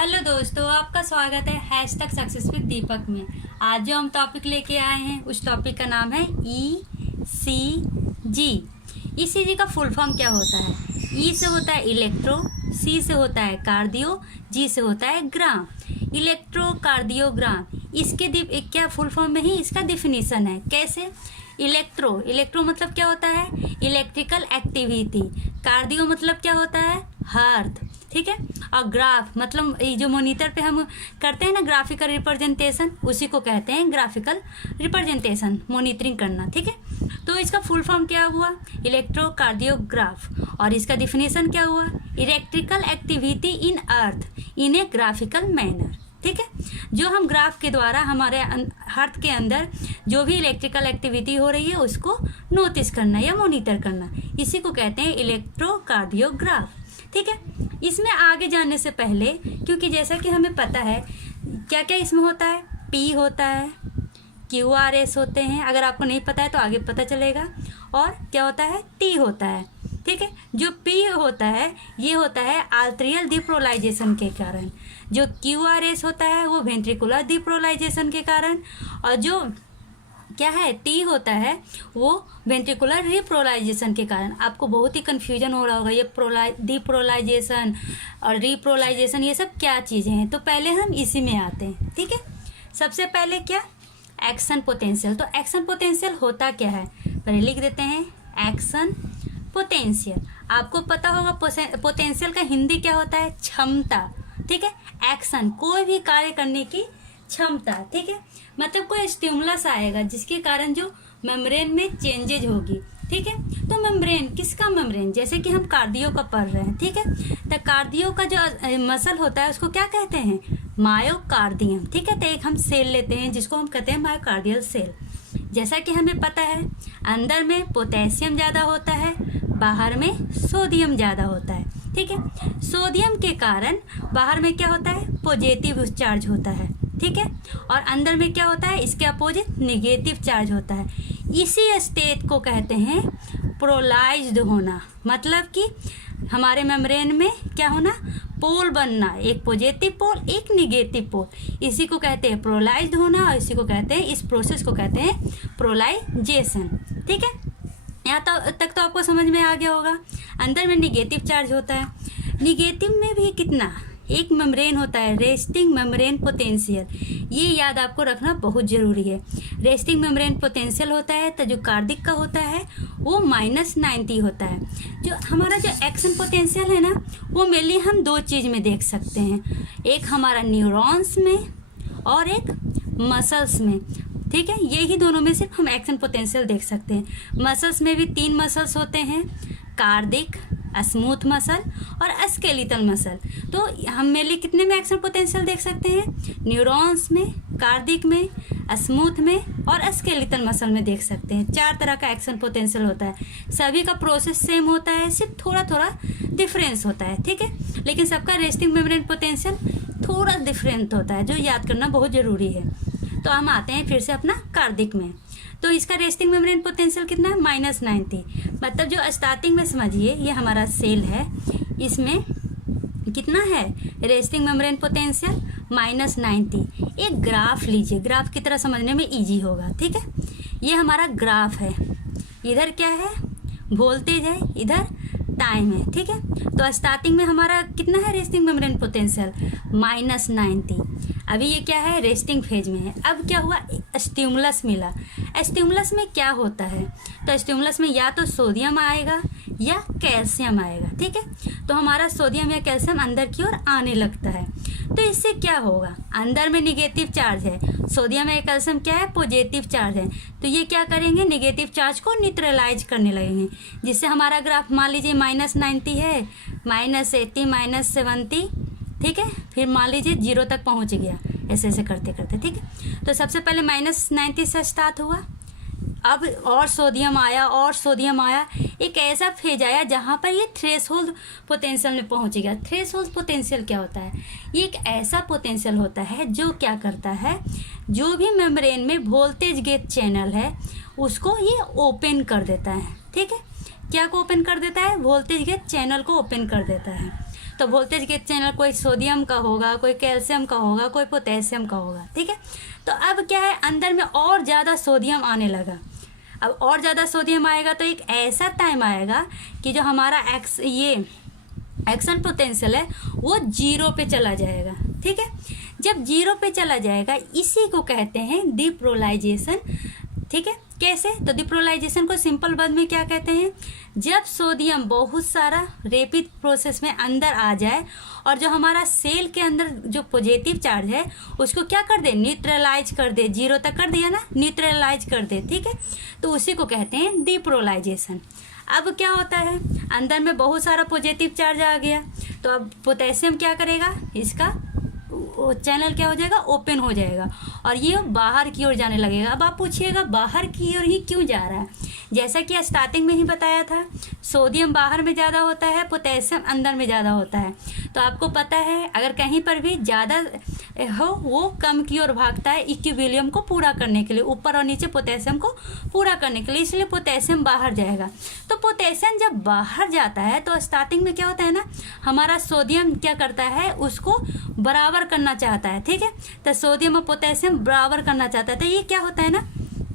Hello दोस्तों, आपका स्वागत है हैशटैग सक्सेस विद दीपक में। आज जो हम टॉपिक लेके आए हैं उस टॉपिक का नाम है ECG। ECG का फुल फॉर्म क्या होता है? E से होता है इलेक्ट्रो, C से होता है कार्डियो, G से होता है ग्राम। इलेक्ट्रोकार्डियोग्राम, इसके क्या फुल फॉर्म में ही इसका डिफिनीशन है। कैसे? इलेक्ट्रो मतलब क्या होता है? Electrical activity. कार्डियो मतलब क्या होता है? हार्ट। ठीक है। और ग्राफ मतलब जो मॉनिटर पे हम करते हैं ना ग्राफिकल रिप्रेजेंटेशन, उसी को कहते हैं ग्राफिकल रिप्रेजेंटेशन, मॉनिटरिंग करना। ठीक है। तो इसका फुल फॉर्म क्या हुआ? इलेक्ट्रोकार्डियोग्राफ। और इसका डिफिनेशन क्या हुआ? Electrical activity in earth in A graphical manner. ठीक है। जो हम ग्राफ के द्वारा हमारे अर्थ के अंदर जो भी इलेक्ट्रिकल एक्टिविटी हो रही है उसको नोटिस करना या मॉनिटर करना, इसी को कहते हैं इलेक्ट्रोकार्डियोग्राफ। ठीक है। इसमें आगे जाने से पहले, क्योंकि जैसा कि हमें पता है क्या क्या इसमें होता है, P होता है, QRS होते हैं, अगर आपको नहीं पता है तो आगे पता चलेगा। और क्या होता है? T होता है। ठीक है। जो P होता है ये होता है आर्टेरियल डिपोलाइजेशन के कारण, जो QRS होता है वो वेंट्रिकुलर डिपोलाइजेशन के कारण, और जो क्या है T होता है वो वेंट्रिकुलर रिप्रोलाइजेशन के कारण। आपको बहुत ही कन्फ्यूजन हो रहा होगा ये डिप्रोलाइजेशन और रिप्रोलाइजेशन ये सब क्या चीज़ें हैं। तो पहले हम इसी में आते हैं। ठीक है। सबसे पहले क्या? Action potential. तो एक्शन पोटेंशियल होता क्या है पहले लिख देते हैं। एक्शन पोटेंशियल, आपको पता होगा पोटेंशियल का हिंदी क्या होता है? क्षमता। ठीक है। एक्शन कोई भी कार्य करने की क्षमता। ठीक है। मतलब कोई स्टिमुलस आएगा जिसके कारण जो मेम्ब्रेन में चेंजेज होगी। ठीक है। तो मेम्ब्रेन किसका? मेम्ब्रेन जैसे कि हम कार्डियो का पढ़ रहे हैं। ठीक है। तो कार्डियो का जो मसल होता है उसको क्या कहते हैं? मायोकार्डियम। ठीक है। तो एक हम सेल लेते हैं जिसको हम कहते हैं मायोकार्डियल सेल। जैसा कि हमें पता है अंदर में पोटेशियम ज़्यादा होता है, बाहर में सोडियम ज़्यादा होता है। ठीक है। सोडियम के कारण बाहर में क्या होता है? पॉजिटिव चार्ज होता है। ठीक है। और अंदर में क्या होता है? इसके अपोजिट नेगेटिव चार्ज होता है। इसी स्टेट को कहते हैं पोलराइज्ड होना, मतलब कि हमारे मेम्ब्रेन में क्या होना? पोल बनना, एक पॉजिटिव पोल एक नेगेटिव पोल, इसी को कहते हैं पोलराइज्ड होना। और इसी को कहते हैं, इस प्रोसेस को कहते हैं पोलराइजेशन। ठीक है। यहाँ तक तो आपको समझ में आ गया होगा। अंदर में नेगेटिव चार्ज होता है। नेगेटिव में भी कितना? एक मेम्ब्रेन होता है रेस्टिंग मेम्ब्रेन पोटेंशियल, ये याद आपको रखना बहुत ज़रूरी है। रेस्टिंग मेम्ब्रेन पोटेंशियल होता है तो जो कार्डिक का होता है वो -90 होता है। जो हमारा जो एक्शन पोटेंशियल है ना वो मेनली हम दो चीज़ में देख सकते हैं, एक हमारा न्यूरॉन्स में और एक मसल्स में। ठीक है। यही दोनों में सिर्फ हम एक्शन पोटेंशियल देख सकते हैं। मसल्स में भी 3 मसल्स होते हैं, कार्डिक, स्मूथ मसल और स्केलेटल मसल। तो हम मेनली कितने में एक्शन पोटेंशियल देख सकते हैं? न्यूरॉन्स में, कार्डिक में, स्मूथ में और स्केलेटल मसल में देख सकते हैं। 4 तरह का एक्शन पोटेंशियल होता है। सभी का प्रोसेस सेम होता है, सिर्फ थोड़ा थोड़ा डिफरेंस होता है। ठीक है। लेकिन सबका रेस्टिंग मेम्ब्रेन पोटेंशियल थोड़ा डिफरेंट होता है, जो याद करना बहुत ज़रूरी है। तो हम आते हैं फिर से अपना कार्डिक में। तो इसका रेस्टिंग मेम्ब्रेन पोटेंशियल कितना है? -90। मतलब जो स्टार्टिंग में समझिए ये हमारा सेल है, इसमें कितना है रेस्टिंग मेम्ब्रेन पोटेंशियल? -90। एक ग्राफ लीजिए, ग्राफ की तरह समझने में इजी होगा। ठीक है। ये हमारा ग्राफ है, इधर क्या है? वोल्टेज है, इधर टाइम है। ठीक है। तो स्टार्टिंग में हमारा कितना है रेस्टिंग मेम्ब्रेन पोटेंशियल? -90। अभी ये क्या है? रेस्टिंग फेज में है। अब क्या हुआ? स्टिमुलस मिला। स्टिमुलस में क्या होता है? तो स्टिमुलस में या तो सोडियम आएगा या कैल्शियम आएगा। ठीक है। तो हमारा सोडियम या कैल्शियम अंदर की ओर आने लगता है। तो इससे क्या होगा? अंदर में निगेटिव चार्ज है, सोडियम या कैल्शियम क्या है? पॉजिटिव चार्ज है। तो ये क्या करेंगे? नेगेटिव चार्ज को न्यूट्रलाइज करने लगेंगे, जिससे हमारा ग्राफ मान लीजिए -90 है, -80, -70। ठीक है। फिर मान लीजिए 0 तक पहुंच गया, ऐसे ऐसे करते करते। ठीक है। तो सबसे पहले -90 से स्टार्ट हुआ, अब और सोडियम आया और सोडियम आया, एक ऐसा फेज आया जहाँ पर ये थ्रेशोल्ड पोटेंशियल में पहुँच गया। थ्रेशोल्ड पोटेंशियल क्या होता है? ये एक ऐसा पोटेंशियल होता है जो क्या करता है, जो भी मेम्ब्रेन में वोल्टेज गेट चैनल है उसको ये ओपन कर देता है। ठीक है। क्या को ओपन कर देता है? वोल्टेज गेट चैनल को ओपन कर देता है। तो वोल्टेज गेन चैनल कोई सोडियम का होगा, कोई कैल्शियम का होगा, कोई पोटेशियम का होगा, ठीक है। तो अब क्या है, अंदर में और ज़्यादा सोडियम आने लगा। अब और ज़्यादा सोडियम आएगा तो एक ऐसा टाइम आएगा कि जो हमारा एक्शन पोटेंशियल है वो 0 पे चला जाएगा, ठीक है। जब 0 पे चला जाएगा, इसी को कहते हैं डिपोलराइजेशन, ठीक है। कैसे? तो डिपोलराइजेशन को सिंपल वर्ड में क्या कहते हैं, जब सोडियम बहुत सारा रैपिड प्रोसेस में अंदर आ जाए और जो हमारा सेल के अंदर जो पॉजिटिव चार्ज है उसको क्या कर दे, न्यूट्रलाइज कर दे, 0 तक कर दिया ना, न्यूट्रलाइज कर दे, ठीक है। तो उसी को कहते हैं डिपोलराइजेशन। अब क्या होता है, अंदर में बहुत सारा पॉजिटिव चार्ज आ गया, तो अब पोटेशियम क्या करेगा, इसका चैनल क्या हो जाएगा, ओपन हो जाएगा और ये बाहर की ओर जाने लगेगा। अब आप पूछिएगा बाहर की ओर ही क्यों जा रहा है, जैसा कि स्टार्टिंग में ही बताया था, सोडियम बाहर में ज़्यादा होता है, पोटेशियम अंदर में ज़्यादा होता है। तो आपको पता है अगर कहीं पर भी ज़्यादा हो वो कम की ओर भागता है इक्विलिब्रियम को पूरा करने के लिए, ऊपर और नीचे पोटेशियम को पूरा करने के लिए, इसलिए पोटेशियम बाहर जाएगा। तो पोटेशियम जब बाहर जाता है तो स्टार्टिंग में क्या होता है ना, हमारा सोडियम क्या करता है, उसको बराबर करना चाहता है, ठीक है। तो सोडियम और पोटेशियम बराबर करना चाहता है, तो ये क्या होता है ना,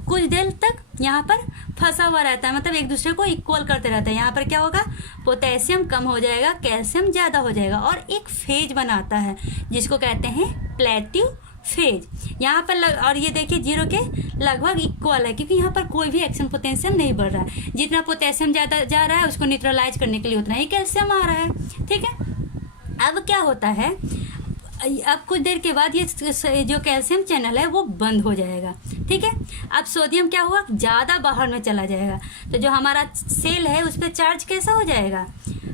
कुछ देर तक यहाँ पर फंसा हुआ रहता है, मतलब एक दूसरे को इक्वल करते रहता है। यहाँ पर क्या होगा, पोटेशियम कम हो जाएगा, कैल्शियम ज़्यादा हो जाएगा और एक फेज बनाता है जिसको कहते हैं प्लेटिव फेज। यहाँ पर और ये देखिए 0 के लगभग इक्वल है, क्योंकि यहाँ पर कोई भी एक्शन पोटेंशियल नहीं बढ़ रहा है। जितना पोटेशियम ज़्यादा जा रहा है उसको न्यूट्रलाइज करने के लिए उतना ही कैल्शियम आ रहा है, ठीक है। अब क्या होता है, अब कुछ देर के बाद ये जो कैल्शियम चैनल है वो बंद हो जाएगा, ठीक है। अब सोडियम क्या हुआ, ज़्यादा बाहर में चला जाएगा, तो जो हमारा सेल है उस पर चार्ज कैसा हो जाएगा,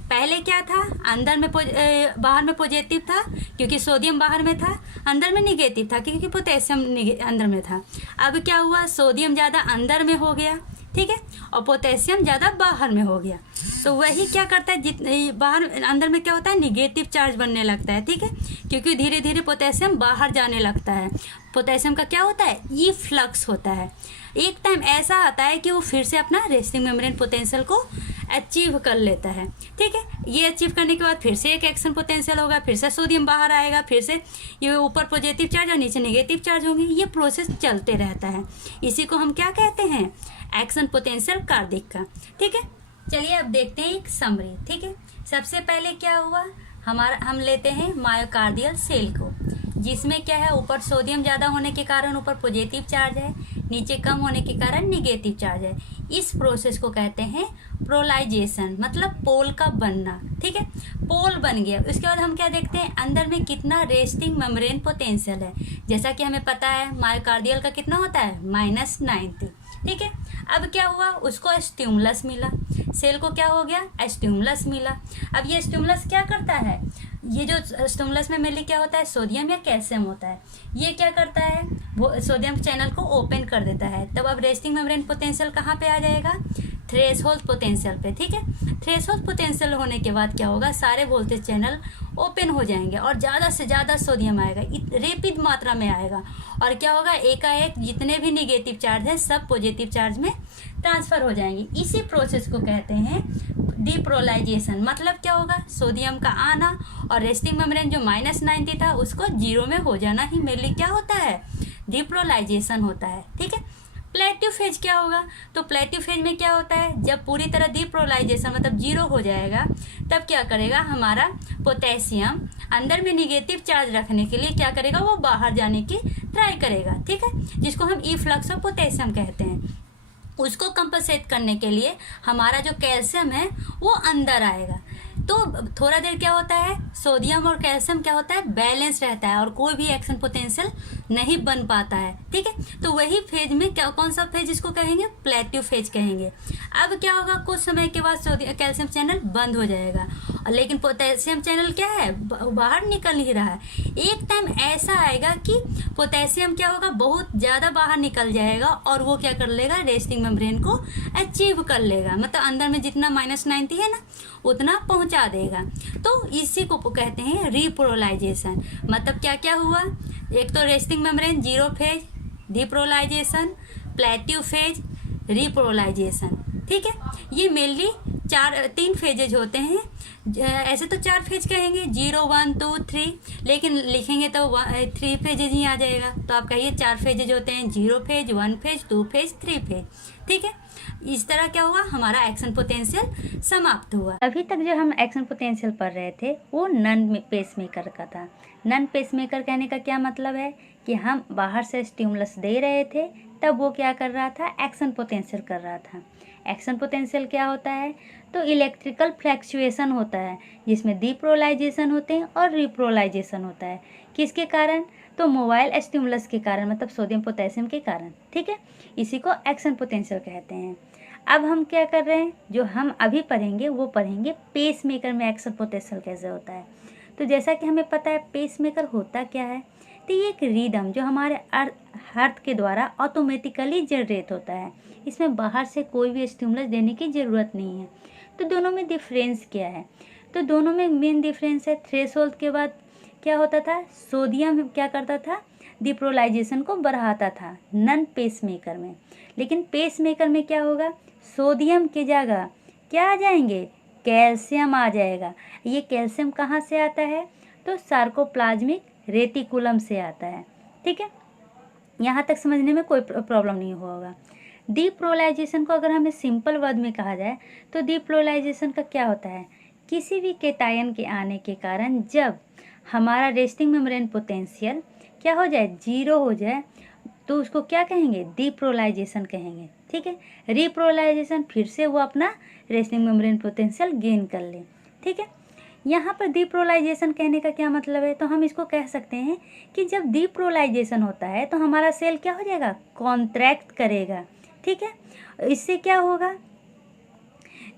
पहले क्या था, अंदर में बाहर में पॉजिटिव था क्योंकि सोडियम बाहर में था, अंदर में निगेटिव था क्योंकि पोटेशियम अंदर में था। अब क्या हुआ, सोडियम ज़्यादा अंदर में हो गया, ठीक है, और पोटेशियम ज़्यादा बाहर में हो गया। तो वही क्या करता है, जितने बाहर अंदर में क्या होता है, निगेटिव चार्ज बनने लगता है, ठीक है, क्योंकि धीरे धीरे पोटेशियम बाहर जाने लगता है। पोटेशियम का क्या होता है, ई फ्लक्स होता है। एक टाइम ऐसा आता है कि वो फिर से अपना रेस्टिंग मेम्ब्रेन पोटेंशियल को अचीव कर लेता है, ठीक है। ये अचीव करने के बाद फिर से एक एक्शन पोटेंशियल होगा, फिर से सोडियम बाहर आएगा, फिर से ये ऊपर पॉजिटिव चार्ज और नीचे नेगेटिव चार्ज होंगे। ये प्रोसेस चलते रहता है, इसी को हम क्या कहते हैं, एक्शन पोटेंशियल कार्डिक का, ठीक है। चलिए अब देखते हैं एक समरी, ठीक है। सबसे पहले क्या हुआ, हम लेते हैं मायोकार्डियल सेल को, जिसमें क्या है, ऊपर सोडियम ज़्यादा होने के कारण ऊपर पॉजिटिव चार्ज है, नीचे कम होने के कारण निगेटिव चार्ज है। इस प्रोसेस को कहते हैं पोलराइजेशन, मतलब पोल का बनना, ठीक है। पोल बन गया, उसके बाद हम क्या देखते हैं, अंदर में कितना रेस्टिंग मेम्ब्रेन पोटेंशियल है। जैसा कि हमें पता है मायोकार्डियल का कितना होता है, -90, ठीक है। अब क्या हुआ, उसको स्टिमुलस मिला, सेल को क्या हो गया, स्टिमुलस मिला। अब ये स्टिमुलस क्या करता है, ये जो स्टिमुलस में मेनली क्या होता है, सोडियम या कैल्शियम होता है, ये क्या करता है, वो सोडियम चैनल को ओपन कर देता है। तब अब रेस्टिंग मेम्ब्रेन पोटेंशियल कहाँ पे आ जाएगा, थ्रेशोल्ड पोटेंशियल पे, ठीक है। थ्रेशोल्ड पोटेंशियल होने के बाद क्या होगा, सारे वोल्टेज चैनल ओपन हो जाएंगे और ज़्यादा से ज़्यादा सोडियम आएगा, रेपिड मात्रा में आएगा, और क्या होगा, एकाएक जितने भी निगेटिव चार्ज है सब पॉजिटिव चार्ज में ट्रांसफ़र हो जाएंगे। इसी प्रोसेस को कहते हैं डिपोलराइजेशन। मतलब क्या होगा, सोडियम का आना और रेस्टिंग मेम्ब्रेन जो -90 था उसको 0 में हो जाना ही मेनली क्या होता है, डिपोलराइजेशन होता है, ठीक है। प्लेटिव फेज क्या होगा, तो प्लेटिव फेज में क्या होता है, जब पूरी तरह डिपोलराइजेशन मतलब 0 हो जाएगा, तब क्या करेगा, हमारा पोटेशियम अंदर में निगेटिव चार्ज रखने के लिए क्या करेगा, वो बाहर जाने की ट्राई करेगा, ठीक है, जिसको हम ई फ्लक्स ऑफ पोटेशियम कहते हैं। उसको कंपनसेट करने के लिए हमारा जो कैल्शियम है वो अंदर आएगा। तो थोड़ा देर क्या होता है, सोडियम और कैल्शियम क्या होता है, बैलेंस रहता है और कोई भी एक्शन पोटेंशियल नहीं बन पाता है, ठीक है। तो वही फेज में क्या, कौन सा फेज इसको कहेंगे, प्लेटिव फेज कहेंगे। अब क्या होगा, कुछ समय के बाद सोडियम कैल्शियम चैनल बंद हो जाएगा, लेकिन पोटेशियम चैनल क्या है, बाहर निकल ही रहा है। एक टाइम ऐसा आएगा कि पोटेशियम क्या होगा, बहुत ज़्यादा बाहर निकल जाएगा और वो क्या कर लेगा, रेस्टिंग मेम्ब्रेन को अचीव कर लेगा, मतलब अंदर में जितना -90 है ना उतना पहुंचा देगा। तो इसी को कहते हैं रिपोलराइजेशन। मतलब क्या क्या हुआ, एक तो resting membrane 0 phase, depolarisation, plateau phase, repolarisation, ठीक है। ये मेनली 3 फेजेज होते हैं ऐसे तो 4 फेज कहेंगे, 0 1 2 3, लेकिन लिखेंगे तो 3 फेजेज ही आ जाएगा। तो आप कहिए 4 फेजेज होते हैं, 0 फेज, 1 फेज, 2 फेज, 3 फेज। ठीक है, इस तरह क्या हुआ, हमारा एक्शन पोटेंशियल समाप्त हुआ। अभी तक जो हम एक्शन पोटेंशियल पढ़ रहे थे वो नन पेसमेकर का था। नन पेसमेकर कहने का क्या मतलब है कि हम बाहर से स्टिमुलस दे रहे थे, तब वो क्या कर रहा था, एक्शन पोटेंशियल कर रहा था। एक्शन पोटेंशियल क्या होता है, तो इलेक्ट्रिकल फ्लैक्चुएशन होता है जिसमें डीपोलराइजेशन होते हैं और रिपोलराइजेशन होता है। किसके कारण, तो मोबाइल स्टिमुलस के कारण, मतलब सोडियम पोटेशियम के कारण। ठीक है, इसी को एक्शन पोटेंशियल कहते हैं। अब हम क्या कर रहे हैं, जो हम अभी पढ़ेंगे वो पढ़ेंगे पेस मेकर में एक्शन पोटेंशियल कैसे होता है। तो जैसा कि हमें पता है पेस मेकर होता क्या है, तो ये एक रिदम जो हमारे हार्ट के द्वारा ऑटोमेटिकली जनरेट होता है। इसमें बाहर से कोई भी स्टिमुलस देने की ज़रूरत नहीं है। तो दोनों में डिफरेंस क्या है, तो दोनों में मेन डिफरेंस है थ्रेशोल्ड के बाद क्या होता था, सोडियम क्या करता था, डिपोलराइजेशन को बढ़ाता था नन पेसमेकर में। लेकिन पेसमेकर में क्या होगा, सोडियम की जगह क्या आ जाएंगे, कैल्शियम आ जाएगा। ये कैल्शियम कहाँ से आता है, तो सार्कोप्लाज्मिक रेटिकुलम से आता है। ठीक है, यहाँ तक समझने में कोई प्रॉब्लम नहीं होगा। डीपोलराइजेशन को अगर हमें सिंपल वर्ड में कहा जाए तो डीपोलराइजेशन का क्या होता है, किसी भी केटायन के आने के कारण जब हमारा रेस्टिंग मेम्ब्रेन पोटेंशियल क्या हो जाए, 0 हो जाए, तो उसको क्या कहेंगे, डीपोलराइजेशन कहेंगे। ठीक है, रिपोलराइजेशन फिर से वो अपना रेस्टिंग मेम्ब्रेन पोटेंशियल गेन कर ले। ठीक है, यहाँ पर डीपोलराइजेशन कहने का क्या मतलब है, तो हम इसको कह सकते हैं कि जब डीपोलराइजेशन होता है तो हमारा सेल क्या हो जाएगा, कॉन्ट्रैक्ट करेगा। ठीक है, इससे क्या होगा,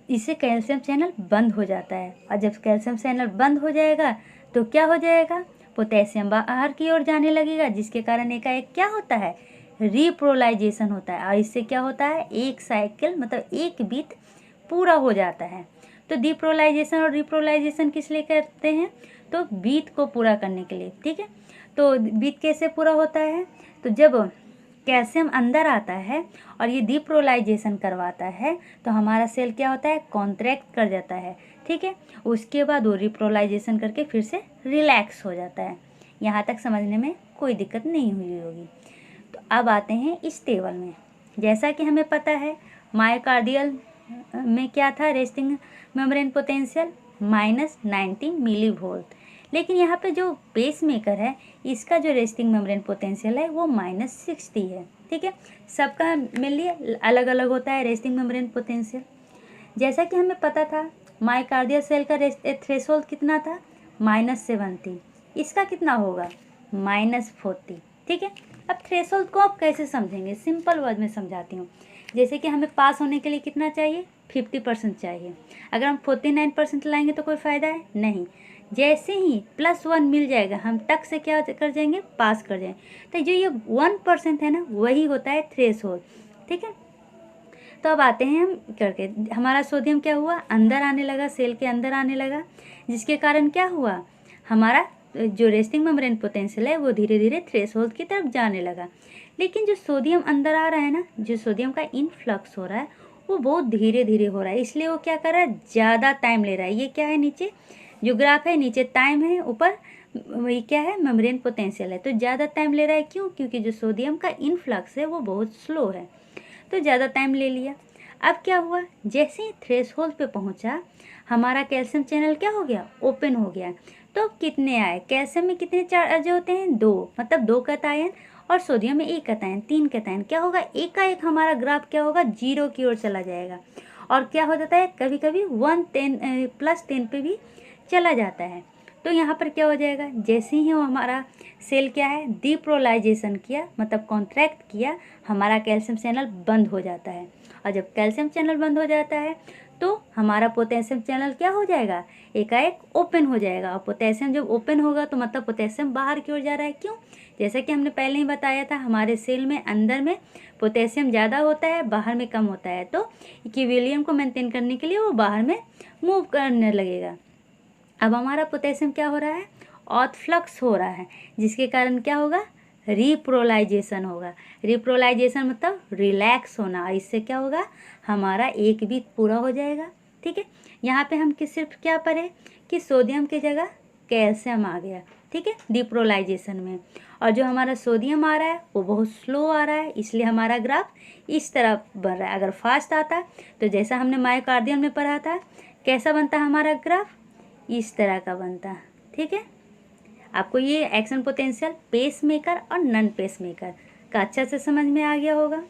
इससे कैल्शियम चैनल बंद हो जाता है, और जब कैल्शियम चैनल बंद हो जाएगा तो क्या हो जाएगा, पोटेशियम बाहर की ओर जाने लगेगा, जिसके कारण एकाएक क्या होता है, रिपोलराइजेशन होता है। और इससे क्या होता है, एक साइकिल मतलब एक बीट पूरा हो जाता है। तो डीपोलराइजेशन और रिपोलराइजेशन किस लिए करते हैं, तो बीट को पूरा करने के लिए। ठीक है, तो बीट कैसे पूरा होता है, तो जब कैल्शियम अंदर आता है और ये डीपोलराइजेशन करवाता है तो हमारा सेल क्या होता है, कॉन्ट्रैक्ट कर जाता है। ठीक है, उसके बाद वो रिपोलराइजेशन करके फिर से रिलैक्स हो जाता है। यहाँ तक समझने में कोई दिक्कत नहीं हुई होगी। तो अब आते हैं इस टेबल में। जैसा कि हमें पता है मायोकार्डियल में क्या था, रेस्टिंग मेम्ब्रेन पोटेंशियल -90 मिलीवोल्ट, लेकिन यहाँ पे जो पेसमेकर है इसका जो रेस्टिंग मेम्ब्रेन पोटेंशियल है वो -60 है। ठीक है, सबका मिल लिए अलग अलग होता है रेस्टिंग मेम्ब्रेन पोटेंशियल। जैसा कि हमें पता था मायोकार्डियल सेल का थ्रेशोल्ड कितना था, -70, इसका कितना होगा, -40। ठीक है, अब थ्रेशोल्ड को आप कैसे समझेंगे, सिंपल वर्ड में समझाती हूँ। जैसे कि हमें पास होने के लिए कितना चाहिए, 50% चाहिए। अगर हम 49% लाएंगे तो कोई फ़ायदा है नहीं। जैसे ही +1 मिल जाएगा हम टक से क्या कर जाएंगे, पास कर जाएंगे। तो जो ये 1% है ना, वही होता है थ्रेशोल्ड। ठीक है, तो अब आते हैं हम करके, हमारा सोडियम क्या हुआ, अंदर आने लगा, सेल के अंदर आने लगा, जिसके कारण क्या हुआ, हमारा जो रेस्टिंग मेम्ब्रेन पोटेंशियल है वो धीरे धीरे थ्रेशोल्ड की तरफ जाने लगा। लेकिन जो सोडियम अंदर आ रहा है ना, जो सोडियम का इनफ्लक्स हो रहा है वो बहुत धीरे धीरे हो रहा है, इसलिए वो क्या कर रहा है, ज़्यादा टाइम ले रहा है। ये क्या है, नीचे जो ग्राफ है, नीचे टाइम है, ऊपर वही क्या है, मेम्ब्रेन पोटेंशियल है। तो ज़्यादा टाइम ले रहा है, क्यों, क्योंकि जो सोडियम का इनफ्लक्स है वो बहुत स्लो है, तो ज़्यादा टाइम ले लिया। अब क्या हुआ, जैसे ही थ्रेशोल्ड पे पहुंचा हमारा कैल्शियम चैनल क्या हो गया, ओपन हो गया। तो कितने आए, कैल्शियम में कितने चार्ज होते हैं, 2, मतलब 2 कैटायन, और सोडियम में 1 कैटायन, 3 कैटायन। क्या होगा, एकाएक हमारा ग्राफ क्या होगा, 0 की ओर चला जाएगा। और क्या हो जाता है, कभी कभी 1+10 पे भी चला जाता है। तो यहाँ पर क्या हो जाएगा, जैसे ही वो हमारा सेल क्या है, डीपोलराइजेशन किया, मतलब कॉन्ट्रैक्ट किया, हमारा कैल्शियम चैनल बंद हो जाता है। और जब कैल्शियम चैनल बंद हो जाता है तो हमारा पोटेशियम चैनल क्या हो जाएगा, एकाएक ओपन हो जाएगा। और पोटेशियम जब ओपन होगा तो मतलब पोटेशियम बाहर की ओर जा रहा है, क्यों, जैसा कि हमने पहले ही बताया था, हमारे सेल में अंदर में पोटेशियम ज़्यादा होता है, बाहर में कम होता है। तो इक्विलिब्रियम को मेंटेन करने के लिए वो बाहर में मूव करने लगेगा। अब हमारा पोटेशियम क्या हो रहा है, आउटफ्लक्स हो रहा है, जिसके कारण क्या होगा, रिपोलराइजेशन होगा। रिपोलराइजेशन मतलब रिलैक्स होना, इससे क्या होगा, हमारा एक बीट पूरा हो जाएगा। ठीक है। यहाँ पे हम सिर्फ क्या पढ़े कि सोडियम की जगह कैल्शियम आ गया, ठीक है, डिपोलाइजेशन में। और जो हमारा सोडियम आ रहा है वो बहुत स्लो आ रहा है, इसलिए हमारा ग्राफ इस तरह बढ़ रहा है। अगर फास्ट आता तो जैसा हमने मायोकार्डियम में पढ़ा था, कैसा बनता है हमारा ग्राफ, इस तरह का बनता, ठीक है। आपको ये एक्शन पोटेंशियल पेस मेकर और नॉन पेस मेकर का अच्छा से समझ में आ गया होगा।